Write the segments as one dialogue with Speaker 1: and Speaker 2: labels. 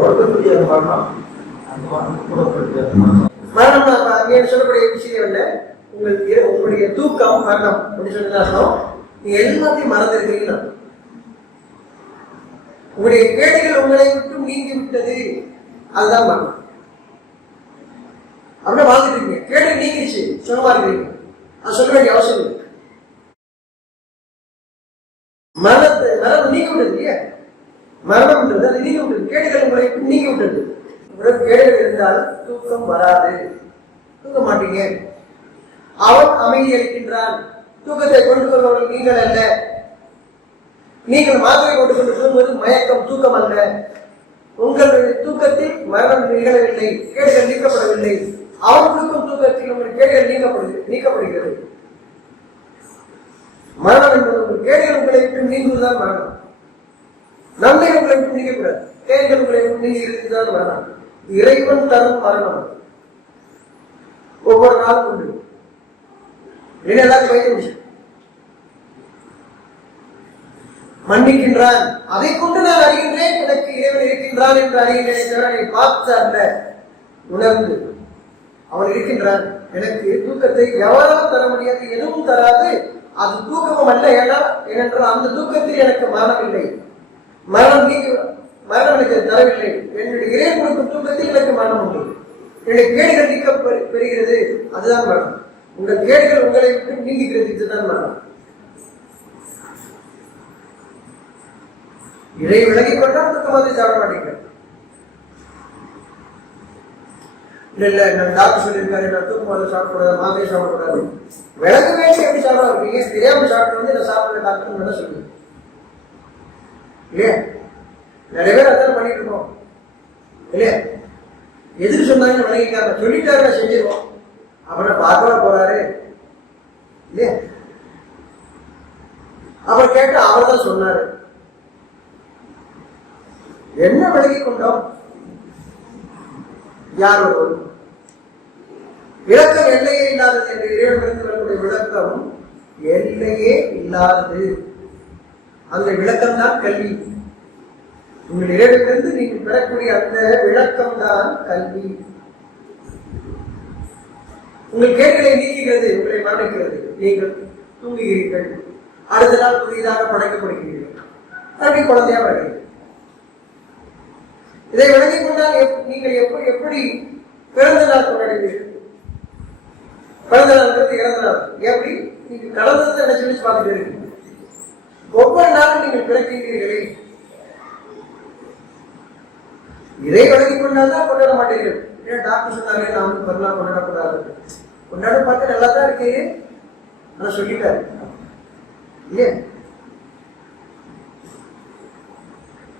Speaker 1: மரணம் மரணம்
Speaker 2: சொல்லக்கூடிய விஷயம் இல்லை உங்களுக்கு உங்களுடைய தூக்கம் மரணம் அப்படின்னு சொல்லி அர்த்தம் நீங்க எல்லாத்தையும் மறந்துருக்கீங்களா உங்களுடைய கேடுகள் உங்களை விட்டு நீங்கி விட்டது அதுதான் மரணம் அப்படியே வாழ்ந்துட்டு இருக்கீங்க கேடு நீங்கிடுச்சு சுகமா இருக்கீங்க நான் சொல்ல வேண்டிய அவசியம் இல்லை மரணத்தை மரணம் நீங்க விட்டது இல்லையா? மரணம்ன்றது அது நீங்க விட்டது கேடுகள் முறை நீங்கி நீங்க விட்டது உங்களிடம் கேடு இருந்தால் தூக்கம் வராது. தூக்க மாட்டீங்க. அவன் அமைதி அளிக்கின்றான் தூக்கத்தை கொண்டு வருபவர்கள் நீங்கள் அல்ல. நீங்கள் மாத்திரை கொண்டு கொண்டு தூங்குவது மயக்கம் தூக்கம் அல்ல. உங்களுடைய தூக்கத்தில் மரணம் நிகழவில்லை. கேடுகள் நீக்கப்படவில்லை. அவன் தூக்கம் தூக்கத்தில் உங்கள் கேடுகள் நீக்கப்படுகிறது நீக்கப்படுகிறது. மரணம் என்பது உங்கள் கேடுகள் உங்களை விட்டு நீங்குவதுதான் மரணம். நன்மை உங்களை பிடிக்க கூடாது தேர்தல் உங்களை பிடிக்க இருக்குதான் வேணாம் இறைவன் தரும் மரணம். ஒவ்வொரு நாளும் உண்டு. என்னதான் எல்லாரும் மன்னிக்கின்றான். அதை கொண்டு நான் அறிகின்றேன். எனக்கு இறைவன் இருக்கின்றான் என்று அறிகின்றேன் தவிர பார்த்து அந்த உணர்ந்து அவன் இருக்கின்றான். எனக்கு தூக்கத்தை எவராலும் தர முடியாது எதுவும் தராது. அது தூக்கமும் அல்ல ஏன்னா ஏனென்றால் அந்த தூக்கத்தில் எனக்கு மரணம் இல்லை. மரணம் நீங்க மரணம் எனக்கு தரவில்லை. என்னுடைய இறை கொடுக்கும் தூக்கத்தில் எனக்கு மரணம் உண்டு. என்னுடைய கேடுகள் நீக்க பெறுகிறது அதுதான் மரணம். உங்கள் கேடுகள் உங்களை விட்டு நீங்குகிறது இதுதான் மரணம். இறை விலகி கொண்டால் தூக்க மாதிரி சாப்பிட மாட்டீங்க. இல்ல இல்லை நான் டாக்டர் சொல்லியிருக்காரு நான் தூக்கம் வந்து சாப்பிடக்கூடாது மாத்திரை சாப்பிடக்கூடாது. விளக்கு வேண்டிய எப்படி சாப்பிட இருக்கீங்க தெரியாம சாப்பிட்டு வந்து நான் சாப்பிடல டாக்டர் என்ன சொல்லுவேன் இல்லையா? நிறைய பேர் அதான் பண்ணிட்டு இருக்கோம் இல்லையா? எதுக்கு சொன்னாங்க விளங்கிக்காம சொல்லிட்டாரு செஞ்சிருவோம். அவனை பார்க்கவா போறாரு. இல்லையா? அவர் கேட்டு அவர் தான் சொன்னாரு. என்ன விலகி கொண்டோம்? யார் ஒருவர் விளக்கம் எல்லையே இல்லாதது என்று இறைவனிடத்தில் வரக்கூடிய விளக்கம் எல்லையே இல்லாதது. அந்த விளக்கம் தான் கல்வி. உங்கள் இறைவனிலிருந்து நீங்கள் பெறக்கூடிய அந்த விளக்கம் தான் கல்வி. உங்கள் கேட்களை நீக்குகிறது உங்களை மரணிக்கிறது. நீங்கள் தூங்குகிறீர்கள். அடுத்த நாள் புதிதாக படைக்கப்படுகிறீர்கள். அப்படி குழந்தையா வருகிறீர்கள் இதை விளங்கிக் கொண்டால் நீங்கள் எப்படி எப்படி பிறந்த நாள் கொண்டாடுவீர்கள்? பிறந்த நாள் இறந்த நாள். எப்படி? நீங்க கடந்ததை நினைச்சு நினைச்சு பார்த்துட்டு இருக்கீங்க. ஒவ்வொரு நாளும் நீங்கள் பிறக்கின்றீர்களே. இதை விளங்கிக் கொண்டால்தான் கொண்டாட மாட்டீர்கள். ஏன்னா டாக்டர் சொன்னாங்க நான் வந்து பிறநாள் கொண்டாடக்கூடாது. கொண்டாட பார்த்து நல்லா தான் இருக்கு. ஆனா சொல்லிட்டாரு. இல்லையா?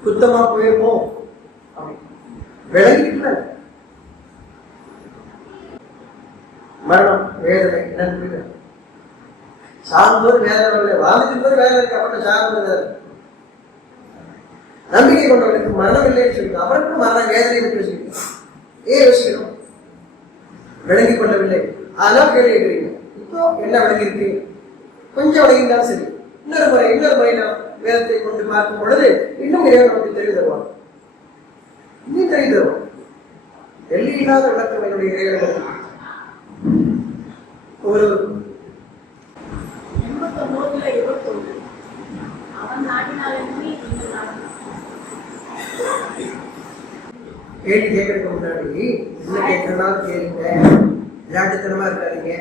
Speaker 2: சுத்தமா போயிருப்போம். அப்படி. விளங்கிட்டு மரணம் வேதனை என்னன்னு சார்ந்தோர் சாகும்போது வேதனை இல்லை வாழ்ந்துட்டு போது இருக்கு அப்புறம் சார்ந்தவர் நம்பிக்கை கொண்டவர்களுக்கு மரணம் இல்லைன்னு சொல்லிட்டு அவருக்கு மரணம் வேதனை விட்டு சொல்லி ஏன் யோசிக்கணும்? விளங்கி கொள்ளவில்லை. அதெல்லாம் கேள்வி கேட்கிறீங்க. இப்போ என்ன விளங்கி இருக்கு? கொஞ்சம் விளங்கினாலும் சரி. இன்னொரு முறை இன்னொரு முறை நான் வேதத்தை கொண்டு பார்க்கும் பொழுது இன்னும் இறைவன் நமக்கு தெரிய தருவான். இன்னும் தெரிய தருவான். எல்லி இல்லாத விளக்கம் என்னுடைய இறைவன் ஒரு கேள்வி கேட்கறதுக்கு முன்னாடி என்ன கேட்கறனாலும் கேளுங்க. விளையாட்டுத்தனமா இருக்காதீங்க.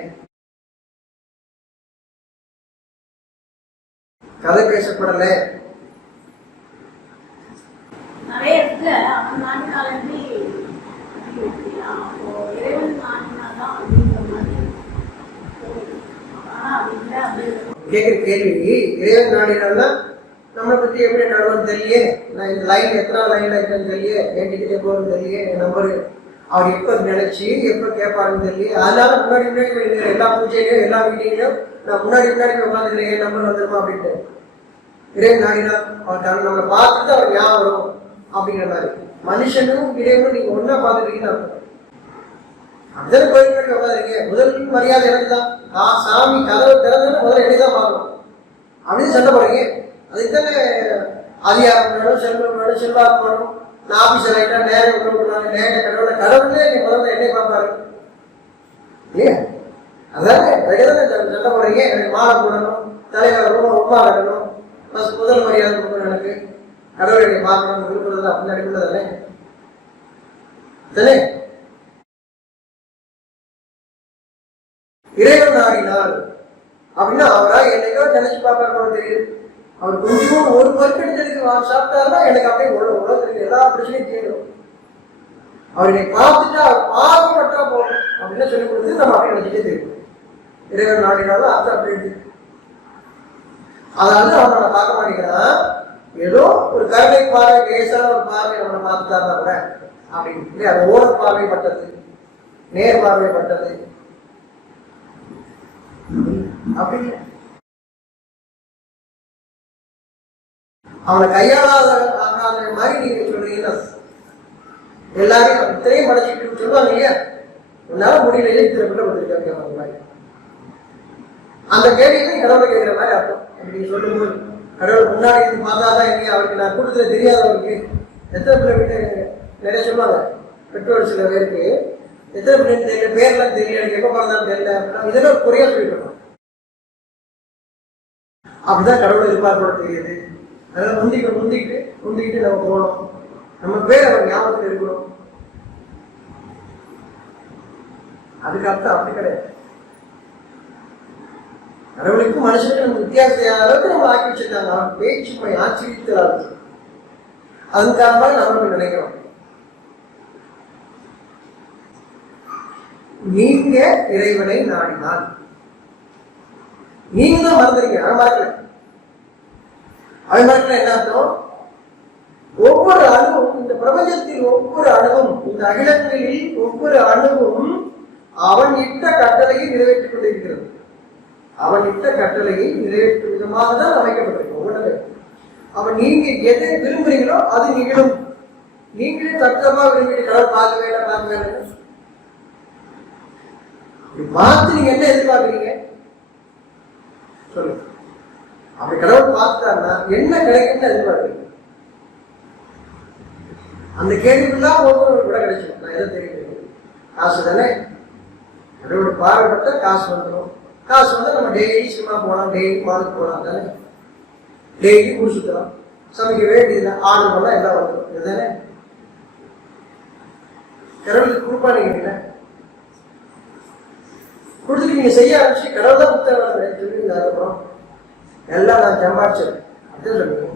Speaker 2: கதை பேசப்படல.
Speaker 3: நிறைய இடத்துல அப்படிங்கிற
Speaker 2: கேட்கிற கேள்வி இறைவன் நாடினால்னா நம்மளை பத்தி எப்படி நடுவோம் தெரியலையே. நான் இந்த லைன் எத்தனை லைன்ல இருக்கேன்னு தெரியலையே. என்கிட்ட போகணும்னு தெரியலையே. என் நம்பரு அவர் எப்ப நினைச்சு எப்ப கேட்பாருன்னு தெரியல அதனால முன்னாடி முன்னாடி எல்லா பூஜையிலையும் எல்லா மீட்டிங்லையும் நான் முன்னாடி முன்னாடி போய் உட்காந்துக்கிறேன். என் நம்பர் வந்துருமா அப்படின்ட்டு. இறைவன் நாடினா அவர் தன் நம்மளை பார்த்துட்டு அவர் ஞாபகம் வரும். அப்படிங்கிற மாதிரி. மனுஷனும் இறைவனும் நீங்க ஒன்னா பார்த்துருக்கீங்கன்னு அர்த்தம். அப்படிதான் கோயில் உட்காந்துருக்கீங்க முதல் மரியாதை எனக்கு தான். நான் சாமி கதவை திறந்தது முதல்ல எனக்கு தான் பார்க்கணும். அப்படின்னு சண்டை போடுறீங்க. அதுக்கு தானே அதிகாரம் வேணும் செல்வாக்கு நான் ஆபீசர் ஆகிட்டா நேரம் விட்டுருவாங்க. நேரம் கடவுளை கடவுளே என் குழந்தை என்னை பார்ப்பாரு. இல்லையா அதானே அதுதானே சொல்ல போறீங்க எனக்கு மாலை போடணும் தலைவர் ரொம்ப உமா இருக்கணும் பஸ் முதல் மரியாதை கொடுக்கணும் எனக்கு. கடவுளை என்னை பார்க்கணும் விருப்பத்தில் அப்படின்னு அடிப்பதானே தானே? இறைவன் நாடினார். அப்படின்னா அவரா என்னைக்கோ நினைச்சு பார்ப்பாரு தெரியுது. அவர் கொஞ்சம் ஒரு பர்க்கெடுத்ததுக்கு சாப்பிட்டாருன்னா எனக்கு அப்படியே உள்ள உலகத்துக்கு எல்லா பிரச்சனையும் தீரும் அவர் என்னை பார்த்துட்டா அவர் பார்க்கப்பட்டா போகணும் அப்படின்னு சொல்லி கொடுத்து நம்ம அப்படியே நினைச்சிட்டே தெரியும் இறைவன் நாடினாலும் அது அப்படி அதாவது அதனால அவன் நம்மளை பார்க்க மாட்டேங்கிறான். ஏதோ ஒரு கருணை பார்வை லேசான ஒரு பார்வை நம்மளை பார்த்துட்டாருன்னா கூட அப்படின்னு. இல்லையா? அது ஓர பார்வைப்பட்டது நேர் பார்வைப்பட்டது. அப்படி அவனை கையாளாத ஆகாத மாதிரி நீங்க சொல்றீங்கன்னா எல்லாரையும் இத்தனையும் படைச்சிட்டு சொல்லுவாங்க இல்லையா? உன்னால முடியல இத்தனை பிள்ளை வந்திருக்காங்க அந்த மாதிரி. அந்த கேள்வியில கடவுளை கேட்கிற மாதிரி அர்த்தம். அப்படி சொல்லும்போது கடவுள் முன்னாடி இருந்து பார்த்தா தான் இல்லையா அவருக்கு நான் கொடுத்தது தெரியாதவருக்கு எத்தனை பிள்ளை வீட்டு நிறைய சொல்லுவாங்க? பெற்றோர் சில பேருக்கு எத்தனை பிள்ளை தெரியல பேர்லாம் தெரியல எனக்கு எப்போ பிறந்தாலும் தெரியல அப்படின்னா இதெல்லாம் குறையா சொல்லிட்டு அப்படிதான் கடவுளை எதிர்பார்ப்போட தெரியுது. அதை முந்திக்க முந்திக்கிட்டு முந்திக்கிட்டு நம்ம போகணும் நம்ம பேர் அவர் ஞாபகத்தில் இருக்கணும். அதுக்கு அர்த்தம் அப்படி கிடையாது. கடவுளுக்கும் மனுஷனுக்கும் நம்ம வித்தியாசம் அளவுக்கு நம்ம ஆக்கி வச்சிருக்காங்க அவன் பேச்சு போய் ஆச்சரியத்தில் அதுக்காக காரணமாக நம்ம நினைக்கிறோம். நீங்க இறைவனை நாடினால். நீங்க தான் மறந்துருக்கீங்க நான் மறக்கல. அது மாதிரி என்ன அர்த்தம்? ஒவ்வொரு அணுவும் இந்த பிரபஞ்சத்தில் ஒவ்வொரு அணுவும் இந்த அகிலங்களில் ஒவ்வொரு அணுவும் அவன் இட்ட கட்டளையை நிறைவேற்றிக் கொண்டிருக்கிறது. அவன் இட்ட கட்டளையை நிறைவேற்றும் விதமாக தான் அமைக்கப்பட்டிருக்கு ஒவ்வொரு அவன் நீங்க எதை விரும்புறீங்களோ அது நிகழும். நீங்களே தத்தமா விரும்பி கடவுள் பார்க்க வேண்டாம் பார்க்க வேண்டாம். பார்த்து நீங்க என்ன எதிர்பார்க்குறீங்க? சொல்லுங்க. அப்படி கடவுள் பார்த்துட்டாருன்னா என்ன கிடைக்கும்னு எதிர்பார்க்குறீங்க அந்த கேள்விக்குலாம் ஒவ்வொரு விட கிடைச்சிடும் நான் எதை தெரியும் காசு தானே? கடவுளோட பார்வைப்பட்ட காசு வந்துடும் காசு வந்து நம்ம டெய்லி சினிமா போகலாம் டெய்லி பாலுக்கு போகலாம் தானே? டெய்லி குடிச்சுக்கலாம் சமைக்க வேண்டியது ஆர்டர் பண்ணலாம் எல்லாம் வந்துடும் இதுதானே கடவுளுக்கு கொடுப்பானீங்க கொடுத்துட்டு நீங்க செய்ய ஆரம்பிச்சு கடவுள் தான் புத்தகம் சொல்லுவீங்க அப்புறம். எல்லாம் நான் சம்பாதிச்சேன் அப்படின்னு சொல்லுவீங்க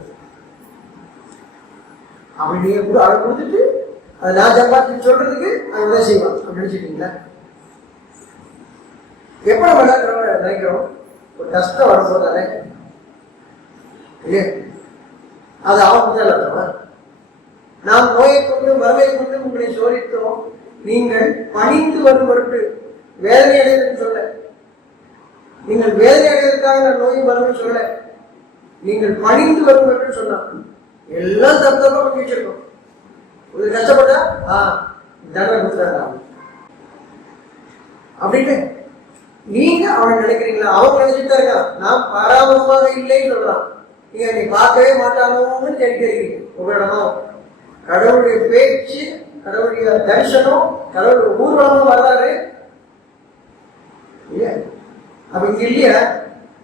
Speaker 2: அப்படி நீங்க கூட அதை கொடுத்துட்டு அதை நான் சம்பாதிச்சு சொல்றதுக்கு நான் உதவி செய்வான்? அப்படின்னு சொல்லிட்டீங்களா எப்ப நம்ம என்ன நினைக்கிறோம்? ஒரு கஷ்டம் வரும்போது தானே. இல்லையா? அது அவன் புத்தகம் நாம் நோயை கொண்டு வறுமை கொண்டு உங்களை சோதித்தோம். நீங்கள் பணிந்து வரும் பொருட்டு வேதனை அடைவதற்கு சொல்ல. நீங்கள் வேதனை அடைவதற்காக நான் நோய் வறுமை சொல்ல நீங்கள் பணிந்து வரும் என்று சொன்னான் எல்லாம் தப்பு பண்ணி வச்சிருக்கோம். உங்களுக்கு கஷ்டப்பட்டா ஆ தண்டனை கொடுத்துறாங்க. அப்படின்னு நீங்க அவன் நினைக்கிறீங்களா? அவன் நினைச்சுட்டு இருக்கான் நான் பராபரமாக இல்லைன்னு சொல்லலாம். நீங்க நீ பார்க்கவே மாட்டானோன்னு கேட்கிறீங்க உங்களிடமோ கடவுளுடைய பேச்சு கடவுளுடைய தரிசனம் கடவுளுடைய ஊர்வலமும் வர்றாரு இல்லையா அப்ப இங்க இல்லையா?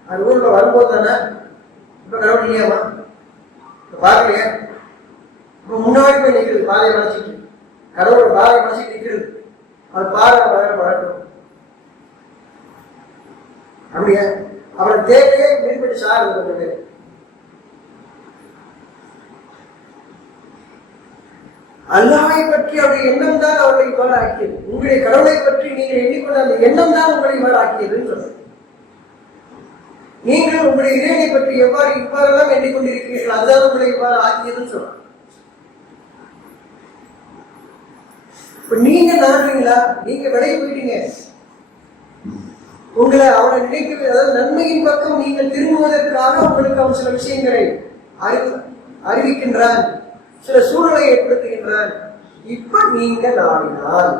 Speaker 2: அந்த ஊர்ல வரும்போது தானே? இப்ப கடவுள் இல்லையாமா இப்ப பார்க்கலையா? இப்ப முன்னாடி போய் நிற்குது பாதையை வளைச்சிட்டு கடவுள் பாதையை வளைச்சிட்டு நிற்குது அது பாதை வளர வளர்க்கணும் அப்படியா அவரை தேவையே மீன்பட்டு சார் இருக்கிறது அல்லாவை பற்றி அவருடைய எண்ணம் தான் அவர்களை இவ்வாறு ஆக்கியது உங்களுடைய கடவுளை பற்றி நீங்கள் எண்ணிக்கொண்ட அந்த எண்ணம் தான் உங்களை இவ்வாறு ஆக்கியதுன்னு சொல்றது நீங்கள் உங்களுடைய இறைவனை பற்றி எவ்வாறு இவ்வாறெல்லாம் எண்ணிக்கொண்டிருக்கிறீர்கள்? அதுதான் உங்களை இவ்வாறு ஆக்கியதுன்னு சொல்றாங்க. இப்ப நீங்க நாடுறீங்களா நீங்க விலகி போயிட்டீங்க. உங்களை அவனை நினைக்க அதாவது நன்மையின் பக்கம் நீங்கள் திரும்புவதற்காக உங்களுக்கு அவன் சில விஷயங்களை அறிவு அறிவிக்கின்றான் சில சூழலை ஏற்படுத்துகின்றான் இப்ப நீங்க நாடினால்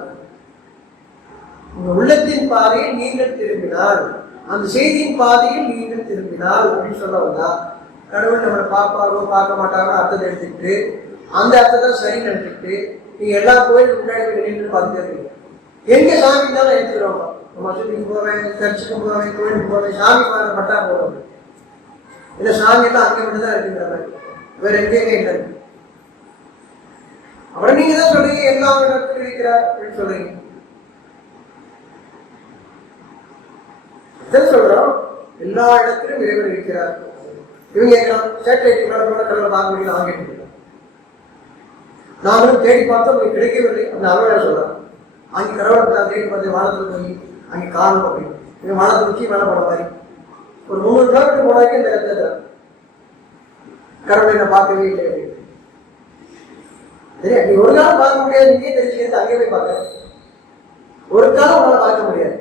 Speaker 2: உங்க உள்ளத்தின் பாதையை நீங்கள் திரும்பினால் அந்த செய்தியின் பாதையில் நீங்கள் திரும்பினால் அப்படின்னு சொல்ல வந்தா கடவுள் நம்மளை பார்ப்பாரோ பார்க்க மாட்டாரோ அர்த்தத்தை எடுத்துக்கிட்டு அந்த அர்த்தத்தை சரி நினைச்சிட்டு நீங்க எல்லா கோயிலுக்கு முன்னாடி போய் நின்று பார்த்துட்டே இருக்கீங்க எங்க சாமி இருந்தாலும் எடுத்துக்கிறோம் மசூதிக்கு போவேன் சர்ச்சுக்கு போவேன் கோயிலுக்கு போவேன் சாமி பாருங்க பட்டா போவேன் இல்லை சாமி எல்லாம் அங்கே மட்டும் தான் இருக்குங்கிற மாதிரி. வேற எங்கேயுமே இல்லை. அப்புறம் நீங்க தான் சொல்றீங்க எல்லா இடத்துல இருக்கிறார் அப்படின்னு சொல்றீங்க. இதான் சொல்றோம்? எல்லா இடத்திலும் இறைவன் இருக்கிறார். இவங்க கேட்கலாம் சேட்டலைட் கூட கடலை பார்க்க முடியல வாங்கிட்டு கேட்டு நாங்களும் தேடி பார்த்தோம் உங்களுக்கு கிடைக்கவில்லை. அந்த அலுவலர் சொல்றாங்க அங்கே கடவுள் நான் தேடி பார்த்தேன் வானத்தில் போய் அங்கே காணும் அப்படின்னு இவங்க வானத்தை முக்கிய மேலே போன மாதிரி. ஒரு முந்நூறு கிலோமீட்டர் போனாக்கே இந்த இடத்துல கடவுளை நான் பார்க்கவே இல்லை. அப்படின்னு சரி நீ ஒரு நாள் பார்க்க முடியாது. இங்கே தெரிஞ்சுக்கிறது அங்கே போய் பார்க்க. ஒரு காலம் உன்னால பார்க்க முடியாது.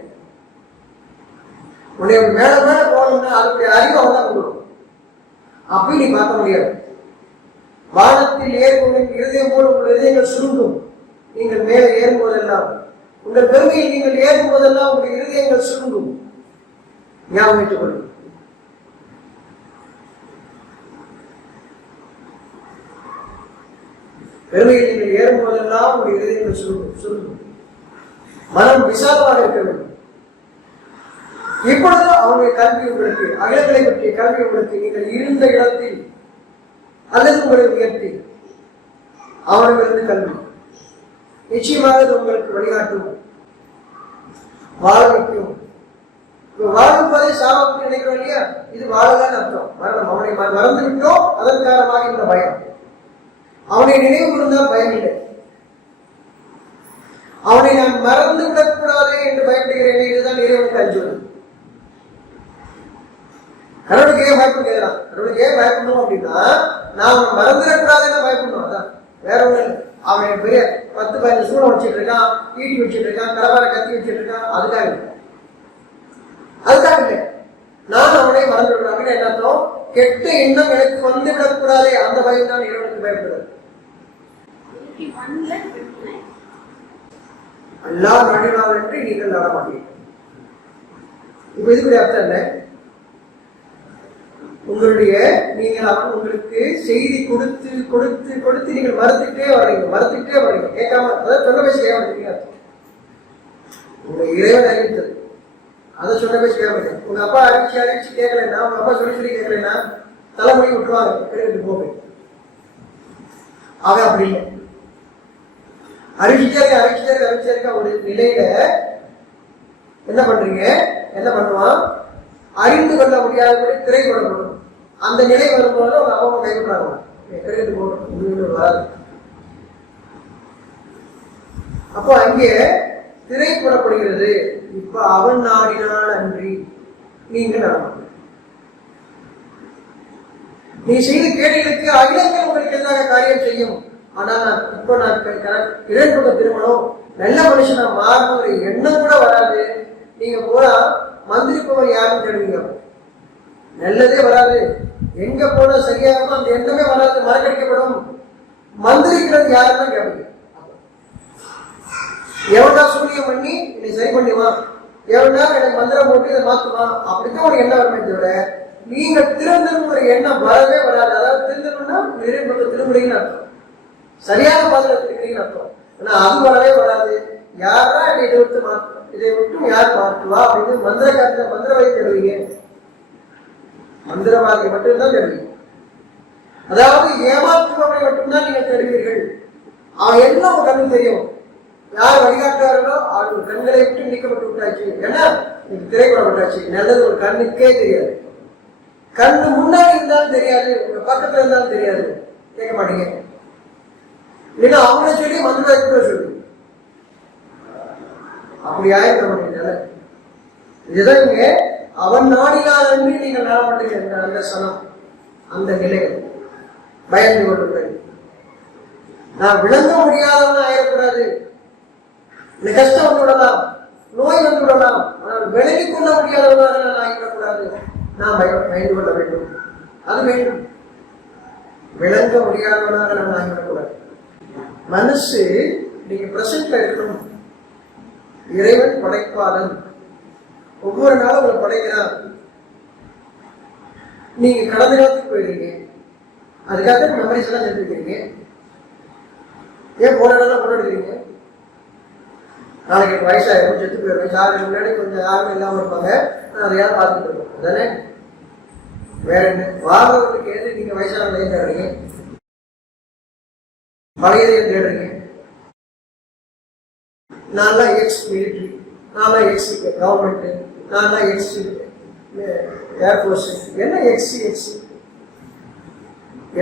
Speaker 2: உன்னை மேல மேல போகணும்னா அதுக்கு அறிவு அவன் தான் கொடுக்கும் அப்பயும் நீ பார்க்க முடியாது. வானத்தில் ஏறும் இருதயம் போல உங்கள் இதயங்கள் சுருங்கும். நீங்கள் மேலே ஏறும் போதெல்லாம் உங்கள் பெருமையில் நீங்கள் ஏறும் போதெல்லாம் உங்கள் இருதயங்கள் சுருங்கும். ஞாபகம் வைத்துக் கொள்ளும் பெருமையில் நீங்கள் ஏறும் போதெல்லாம் உங்கள் இருதயங்கள் சுருங்கும் சுருங்கும். மனம் விசாலமாக இருக்க வேண்டும். இப்பொழுது அவருடைய கல்வி உங்களுக்கு அகிலங்களை பற்றிய கல்வி உங்களுக்கு நீங்கள் இருந்த இடத்தில் அல்லது உங்களை உயர்த்தி அவனிடமிருந்து கல்வி. நிச்சயமாக இது உங்களுக்கு வழிகாட்டும் வாழ வைக்கும் வாழும் போதே சாபம் நினைக்கிறோம் இல்லையா? இது வாழதான் அர்த்தம். மரணம். அவனை ம- மறந்து விட்டோம் அதன் காரணமாக இந்த பயம். அவனை நினைவு கூர்ந்தால் பயம் இல்லை. அவனை நான் மறந்து விடக்கூடாது என்று பயப்படுகிறேன் இதுதான் இறைவனுக்கு அஞ்சுவது கடவுளுக்கு ஏன் கேட்கலாம் கடவுளுக்கு ஏன் பயப்படணும் அப்படின்னா நான் அவனை மறந்துடக்கூடாதுன்னு பயப்படணும் அதான். வேற ஒன்றும் இல்லை. அவன் பெரிய பத்து பதினஞ்சு சூடம் வச்சுட்டு இருக்கான் ஈட்டி வச்சுட்டு இருக்கான் கடப்பார கத்தி வச்சுட்டு இருக்கான் அதுக்காக இல்லை. அதுக்காக இல்லை. நான் அவனை மறந்துவிடுறேன் அப்படின்னு என்ன அர்த்தம்? கெட்ட எண்ணம் எனக்கு வந்து விடக்கூடாதே அந்த பயம் தான் இறைவனுக்கு பயப்படுறது.
Speaker 3: இருபத்தி ஒண்ணுல
Speaker 2: அல்லா நாடினால் என்று நீங்கள் நட மாட்டீர்கள். இப்ப இதுக்கு அர்த்தம் என்ன? உங்களுடைய நீங்கள் அவன் உங்களுக்கு செய்தி கொடுத்து கொடுத்து கொடுத்து நீங்கள் மறுத்துட்டே வரீங்க மறுத்துட்டே வரீங்க கேட்காம அதாவது சொன்ன பேச்சு கேட்க மாட்டீங்க உங்க இறைவன் அறிவித்தது. அதை சொன்ன பேச்சு கேட்க உங்க அப்பா அறிவிச்சு அறிவிச்சு கேட்கலன்னா உங்க அப்பா சொல்லி சொல்லி கேட்கலன்னா தலைமுடி விட்டுருவாங்க கேட்டு போக அவன் அப்படி இல்லை. அறிவிச்சிட்டே இருக்க அறிவிச்சிட்டே இருக்க இருக்க ஒரு நிலையில என்ன பண்றீங்க? என்ன பண்ணுவான்? அறிந்து கொள்ள முடியாதபடி திரை கொள்ளப்படும் அந்த நிலை வரும்போது அவங்க அப்பா கைவிடுறாங்க கிரிக்கெட் போட்டு வராது அப்போ அங்கே திரைப்படப்படுகிறது. இப்ப அவன் நாடினால் அன்றி நீங்கள் நீ செய்த கேள்விகளுக்கு அகிலங்கள் உங்களுக்கு எதிராக காரியம் செய்யும். ஆனா நான் இப்ப நான் க- க- திருமணம் நல்ல மனுஷனா மாறணும் ஒரு எண்ணம் கூட வராது. நீங்க போனா மந்திரிப்பவர் யாருன்னு தெரிவிங்க நல்லதே வராது. எங்க போனா சரியாகும். அந்த எண்ணமே வராது. மறக்கடிக்கப்படும். மந்திரிக்கிறது யாருன்னா கேட்பீங்க எவனா சூனியம் பண்ணி நீ சரி பண்ணிவா எவனா எனக்கு மந்திரம் போட்டு இதை மாத்துவா? அப்படித்தான் ஒரு எண்ணம் வருமே தவிர நீங்க திருந்தணும் ஒரு எண்ணம் வரவே வராது. அதாவது திருந்தணும்னா நிறைய திருமுறைன்னு அர்த்தம். சரியான பாதையில் இருக்கிறீங்கன்னு அர்த்தம். ஆனா அது வரவே வராது. யாரா என்னை இதை விட்டு மாற்று இதை விட்டு யார் மாற்றுவா? அப்படின்னு மந்திரக்காரத்தை மந்திரவாதி தருவீங்க மந்திரவாதி மட்டும்தான் தெரியும் அதாவது ஏமாற்றுபவரை மட்டும்தான் நீங்கள் தெரிவீர்கள் அவன் என்ன உங்க கண்ணுக்கு தெரியும்? யார் வழிகாட்டுறார்களோ அவங்க கண்களை விட்டு நீக்கப்பட்டு விட்டாச்சு. ஏன்னா திரைப்பட விட்டாச்சு நல்லது ஒரு கண்ணுக்கே தெரியாது. கண்ணு முன்னாடி இருந்தாலும் தெரியாது உங்க பக்கத்துல இருந்தாலும் தெரியாது. கேட்க மாட்டீங்க. இல்லைன்னா அவங்கள சொல்லி மந்திரவாதி கூட சொல்லி அப்படி ஆயிருக்க மாட்டீங்க இதுதான் இங்க அவன் நாடினால் அன்றி நீங்கள் நடமாட்டீர்கள் என்ற அந்த சனம் அந்த நிலை. பயந்து கொள்ளுங்கள் நான் விளங்க முடியாதவன் ஆயிடக்கூடாது. இந்த கஷ்டம் வந்துவிடலாம் நோய் வந்துவிடலாம் ஆனால் விலகிக் கொள்ள முடியாதவனாக நான் ஆகிவிடக்கூடாது. நான் பய பயந்து கொள்ள வேண்டும். அது வேண்டும். விளங்க முடியாதவனாக நான் ஆகிவிடக்கூடாது. மனசு நீங்க பிரசன்ட்ல இருக்கணும் இறைவன் படைப்பாளன். ஒவ்வொரு நாளும் உங்களை படைக்கிறான் நீங்க கடந்த காலத்துக்கு போயிருக்கீங்க. அதுக்காக மெமரிஸ் எல்லாம் செஞ்சுருக்கீங்க ஏன் போன இடம்லாம் கொண்டாடுறீங்க நாளைக்கு எனக்கு வயசாயிரும் செத்து போயிடும் யாரு முன்னாடி கொஞ்சம் யாருமே இல்லாமல் இருப்பாங்க. நான் அதையாவது பார்த்துட்டு இருக்கோம் அதானே? வேற என்ன? வாழ்றவங்களுக்கு எது நீங்க வயசான நிலையம் தேடுறீங்க. பழையதையும் தேடுறீங்க. நான்லாம் எக்ஸ் மிலிட்ரி நான்லாம் எக்ஸ் கவர்மெண்ட்டு நான்லாம் எக்ஸி ஏர்ஃபோர்ஸ் என்ன எக்ஸி எக்ஸி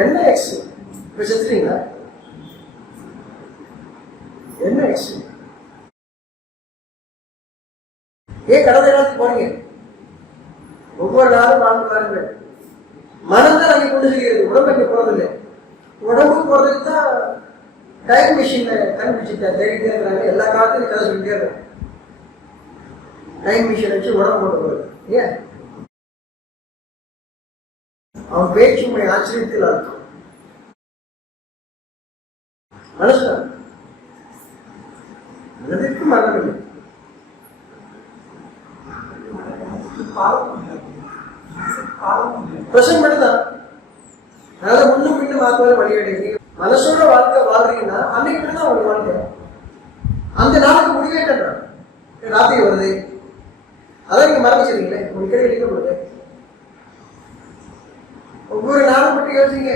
Speaker 2: என்ன எக்ஸி இப்போ செத்துறீங்களா என்ன எக்ஸி ஏன் கடந்த காலத்துக்கு போனீங்க? ஒவ்வொரு நாளும் வாழ்ந்து பாருங்கள். மனம் அங்கே கொண்டு செல்கிறது உடம்பு அங்கே போகிறதில்லை உடம்பு போகிறதுக்கு தான் டைம் மிஷின்ல கண்டுபிடிச்சிட்டேன் தேடிட்டே இருக்கிறாங்க எல்லா காலத்துலையும் கதை சொல்லிட்டே இருக்காங்க. டைம் மிஷின் வச்சு உடம்பு போட்டு ஏன்? அவன் பேச்சு உண்மை ஆச்சரியத்தில் அர்த்தம். மனசு மனதிற்கு மரணம் பிரசன் மட்டும்தான் அதாவது முன்னும் பின்னும் வாக்குவது வழியடைங்க மனசோட வாழ்க்கை வாழ்றீங்கன்னா அன்னைக்கு மட்டும்தான் தான் வாழ்க்கை. அந்த நாளுக்கு முடிவே கட்டுறான் ராத்திரி வருது. அதான் நீங்க மறந்துச்சிருக்கீங்களே உங்களுக்கு கேள்வி அளிக்கப்படுது ஒவ்வொரு நாளும் மட்டும் யோசிங்க.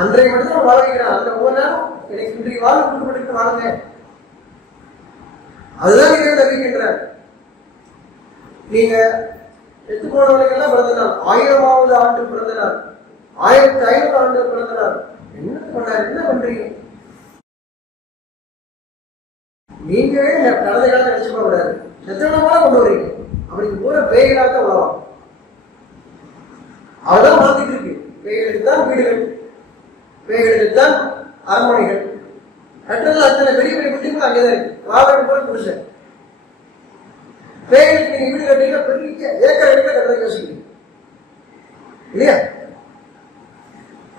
Speaker 2: அன்றைக்கு மட்டும் தான் வாழ அந்த ஒவ்வொரு நாளும் எனக்கு இன்றைக்கு வாழ கொடுக்கப்பட்டு வாழுங்க. அதுதான் நீங்க அறிவிக்கின்றார் நீங்க செத்து போனவனுக்கெல்லாம் பிறந்த நாள் ஆயிரமாவது ஆண்டு பிறந்த நாள் ஆயிரத்தி ஐநூறு ஆண்டு பிறந்த நாள் என்ன பண்ணாரு என்ன பண்றீங்க? நீங்களே நடந்த கடந்த காலத்தை நினைச்சு போக கூடாது. செத்தவன கொண்டு வரீங்க? அப்படி பூரா பேய்களாக தான் உழவாம் அதுதான் மாத்திட்டு இருக்கு. பேய்களுக்கு தான் வீடுகள். பேய்களுக்கு தான் அரண்மனைகள். கட்டுறதுல அத்தனை பெரிய பெரிய பில்டிங்கும் அங்கேதான் இருக்கு. வாகனம் போல புருஷன். பேய்களுக்கு நீங்க வீடு கட்டிங்கன்னா பெரிய ஏக்கர் எடுக்க கட்டுறது யோசிக்கிறீங்க இல்லையா?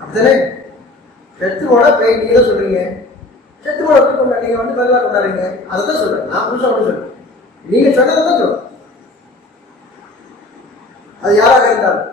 Speaker 2: அப்படித்தானே? செத்து போட பேய் நீங்க சொல்றீங்க. செத்து போட நீங்க வந்து பதிலாக கொண்டாடுறீங்க. அதை தான் சொல்றேன். நான் புதுசாக ஒன்று சொல்றேன். நீங்க சொன்னதுதான் சொல்லணும் அது யாராக இருந்தாலும்.